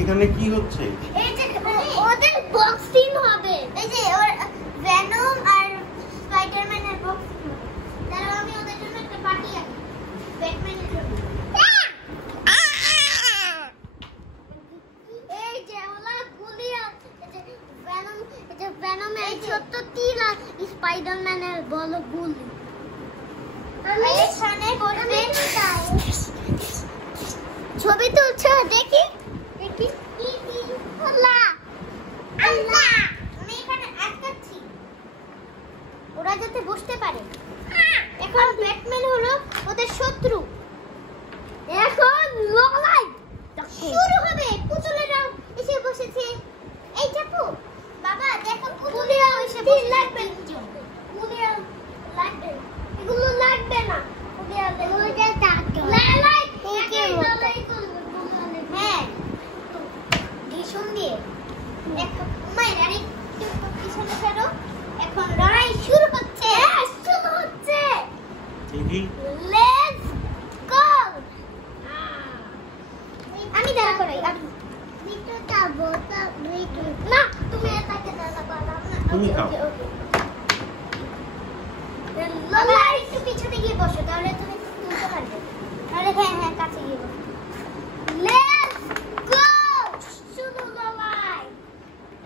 এখানে কি হচ্ছে? এই যে ওদের বক্স সিন হবে। এই যে ওর ভেনম আর স্পাইডারম্যানের বক্স সিন হবে। তাহলে আমি ওদের জন্য একটা পার্টি আনি ব্যাটম্যানের জন্য। এই যে ওলা গুলি আছে। এই যে ভেনমের ছোট্ট তীর আর স্পাইডারম্যানের বড় গুলি। আমি এখানে বসে ছবি তুলছো দেখি দেখি। আল্লাহ আল্লাহ আমি এখানে আটকাচ্ছি ওরা যাতে বসতে পারে। এখন ব্যাটম্যান হলো ওদের শত্রু। এখন লড়াই শুরু হবে। পুতুলেরা এসে বসেছে। এই দেখো বাবা দেখো পুতুলেরা এসে বসেছে। লাগবে পুতুলেরা লাগবে এগুলো লাগবে না। পুতুলেরা এগুলো টাকা লাই লড়াই করবে। হ্যাঁ ভীষণ দিয়ে দেখো মায়ের আরে পিছনে ফেরো। এখন লড়াই শুরু হচ্ছে। শুরু হচ্ছে। Let's go. আমি দেখা করাই। ভিতরে যাবো তা ভিতরে না তুমি এটাকে দেখা করলাম না। তুমি খাও। লড়াই একটু পিছনে গিয়ে বসো তাহলে তুমি তুলতে পারবে। তাহলে হ্যাঁ হ্যাঁ কাছে গিয়ে বসো। Let's go. শুরু লড়াই।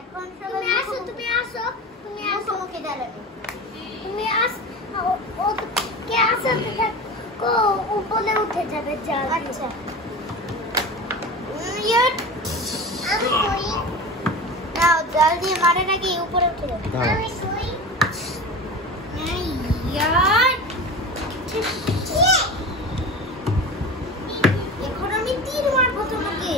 এখন তুমি আসো তুমি আসো তুমি আসো মুখে দাঁড়াবে। তুমি আসো ও কে আসো কো উপরে উঠে যাবে। যা আচ্ছা আমি কই নাও জল দিয়ে মারে নাকি উপরে উঠে যাবে। আমি কই ইয়ার এখন আমি তীর মারবো তোমাকে।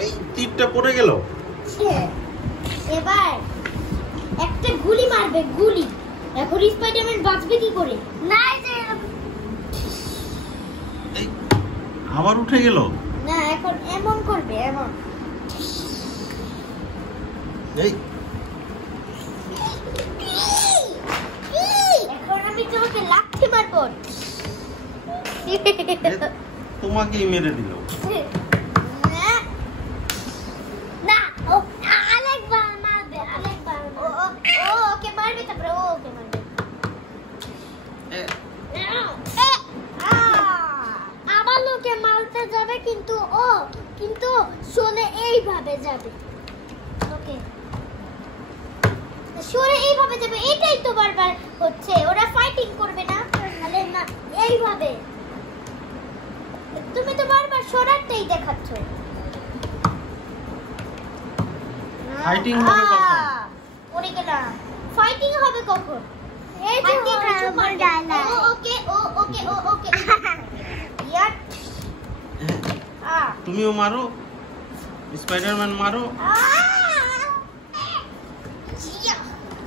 এই তীরটা পড়ে গেল। এবার একটা গুলি মারবে গুলি। এখন স্পাইডারম্যান বাঁচবে কি করে? না যে আবার উঠে গেল। না এখন এমন করবে এমন। এই এখন আমি তোমাকে লাথি মারবো। তোমাকেই মেরে দিল। না ও আরেকবার মারবে আরেকবার। ও ওকে মারবে তারপরে ও ওকে মারবে। আবার লোকে মারতে যাবে কিন্তু শোনে এইভাবে যাবে। ওকে সরে এইভাবে যাবে। এটাই তো বারবার হচ্ছে। ওরা ফাইটিং করবে না তাহলে না এইভাবে। তুমি তো বারবার সরাতেই দেখাচ্ছ। ফাইটিং হবে কখন? পড়ে গেলাম। ফাইটিং হবে কখন? এই যে সুপার ডায়লগ। ওকে ওকে ওকে ইয়ার তুমিও মারো স্পাইডারম্যান মারো।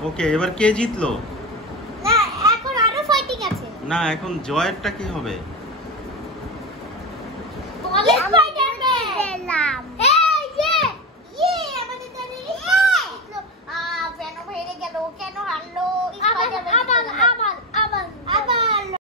ওকে এবার কে জিতলো? না এখন আরো ফাইটিং আছে। না এখন জয়েরটা কি হবে?